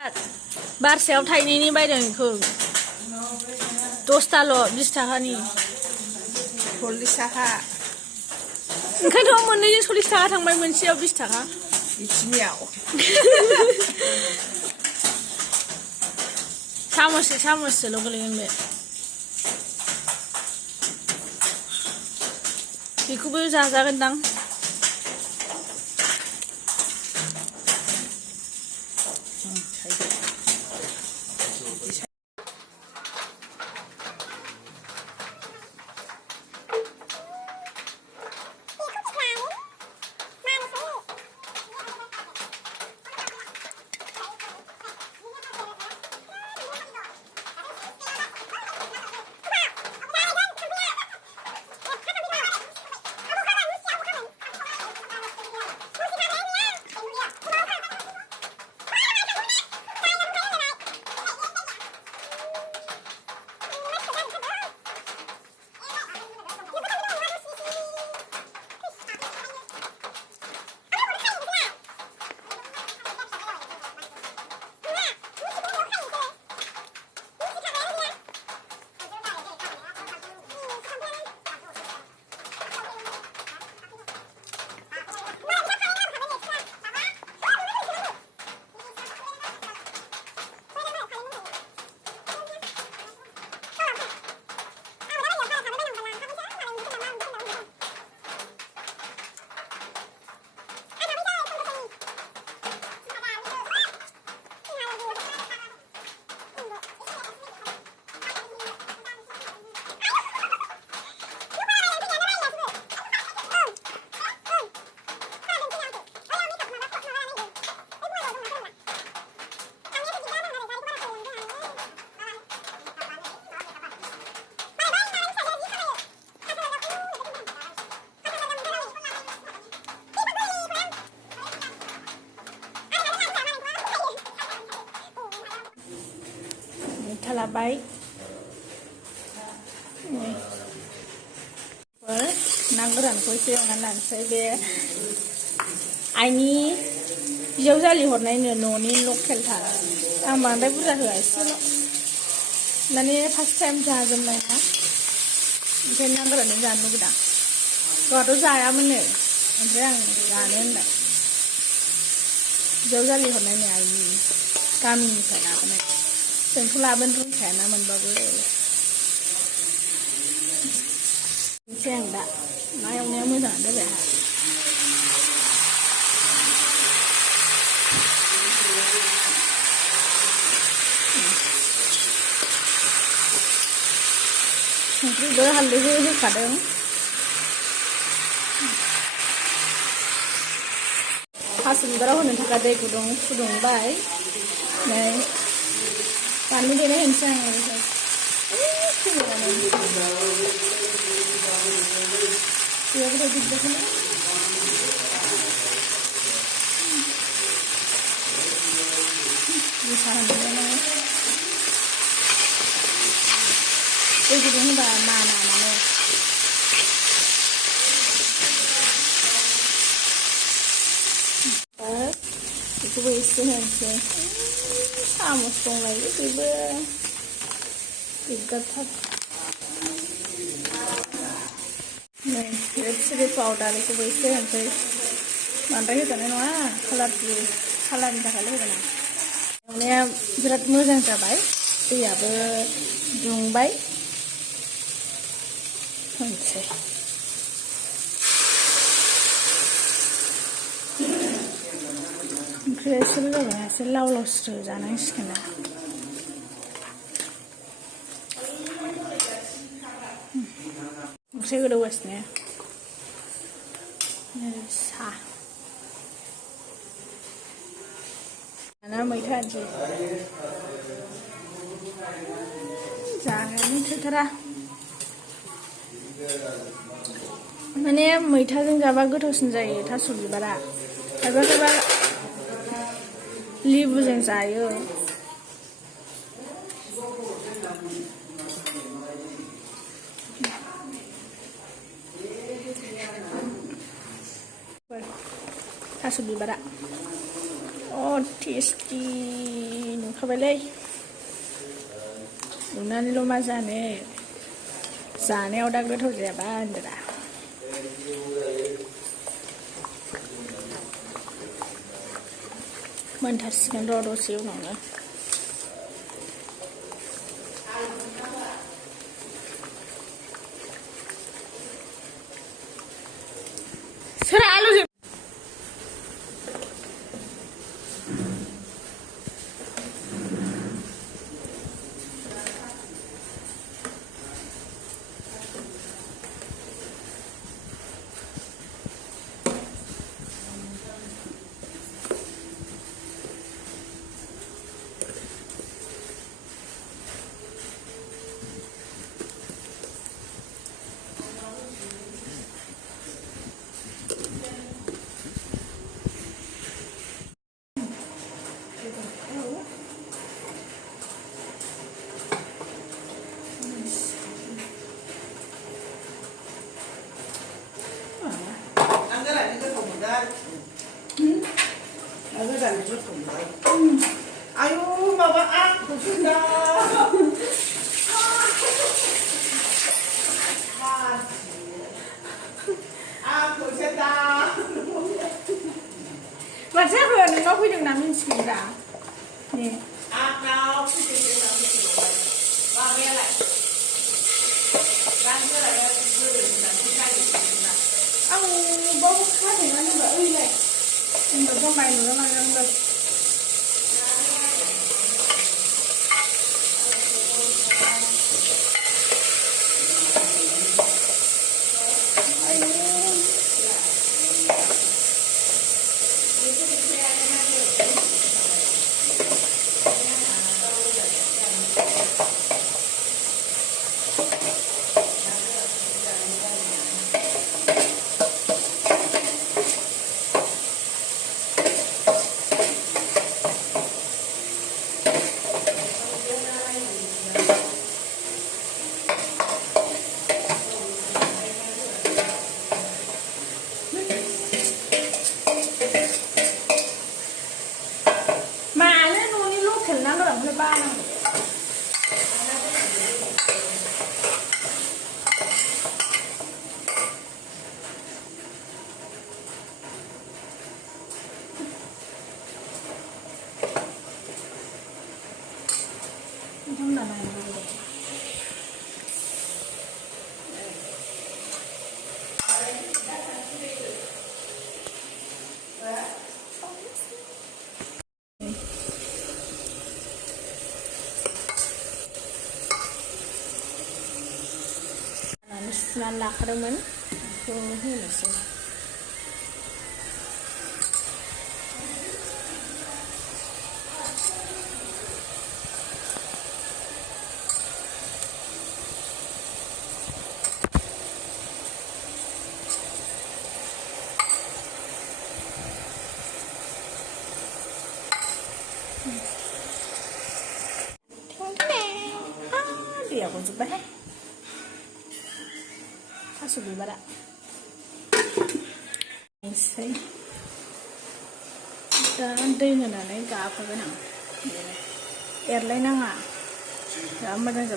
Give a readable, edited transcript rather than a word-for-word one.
बारसेयाव थाइनैनि बायदों इखौ 10थाल' 20 थाखानि 40 थाखा ओंखायनोथ' मोननैजों 40 थाखा थांबाय मोनसेयाव 20 थाखा बिथिनियाव सामससेल' गोलैगोन बे बेखौबो जाजागोनदां लाबाय ना गोरानखौ एसे एवनानै लानोसै बे आइनि बिजावजालि हरनायनो न'नि लकेलथार आं बांद्राय बुरजा होआ एसेल' माने फार्स्ट टाइम जाजोबनाय ना ओंखायनो ना गोरानजों जानो लुगैदां गावहाथ' जायामोननो ओमफ्राय आं जानो होनबाय बिजावजालि हरनायनो आइनि गामिनिफ्राय लाबोनाय जोंथ' लाबोनो रोंखायाना मोनबाबो मोनसे आं दा ना एवनाया मोजाङानो जाबाय संख्रिबो हालदैबो होखादों थास' बिबाराव होनो थाखाय दै गुदुं फुदुंबाय नै बानलु देनाय होनोसै आं बेयावबो दिग्दारखौनो गोसा होनानै दै गुदुं होबा माना माने बेखौबो एसे होनोसै सामस दंलायो बेबो दिग्दारथार नै रेड चिलि पाउडार बेखौबो एसे होनोसै बांद्राय होजानाय नङा कालारनि थाखायल' होगोन आं एवनाया बिराद मोजां जाबाय दैयाबो दुंबाय होनोसै ओंख्रिया एसेल' जाबाय एसे लाव लावस्रो जानांसिगोन ना ओंख्रि गोदौगासिनो साहा दाना मैथा होनोसै जानो थोथारा माने मैथाजों जाबा गोथावसिन जायो थास' बिबारा खायफा खायफा लेबुजों जायो थास' बिबारा टेस्टि एवखाबायलै एवनानैल' मा जानो जानायाव दा गोथाव जायाबा होनदोरा मोनथारसिगोन र' दसे उनावनो सोर आलुजों 아유, 봐봐, 아, 고픈다. 아, 고생다. 맞아 그거는 너 그냥 남는 식이다 네 아, 나 어떻게 되나? 와, 왜 래? 난 그래, 아우 뭐 카드 나는 거 의뢰 너도 많이 놀아나는 거บ้านทำอะไรsunan lakrmen sih dia aku coba masuk di barat ini dan đây là lấy cả cái nào airline nggak ya, amat aja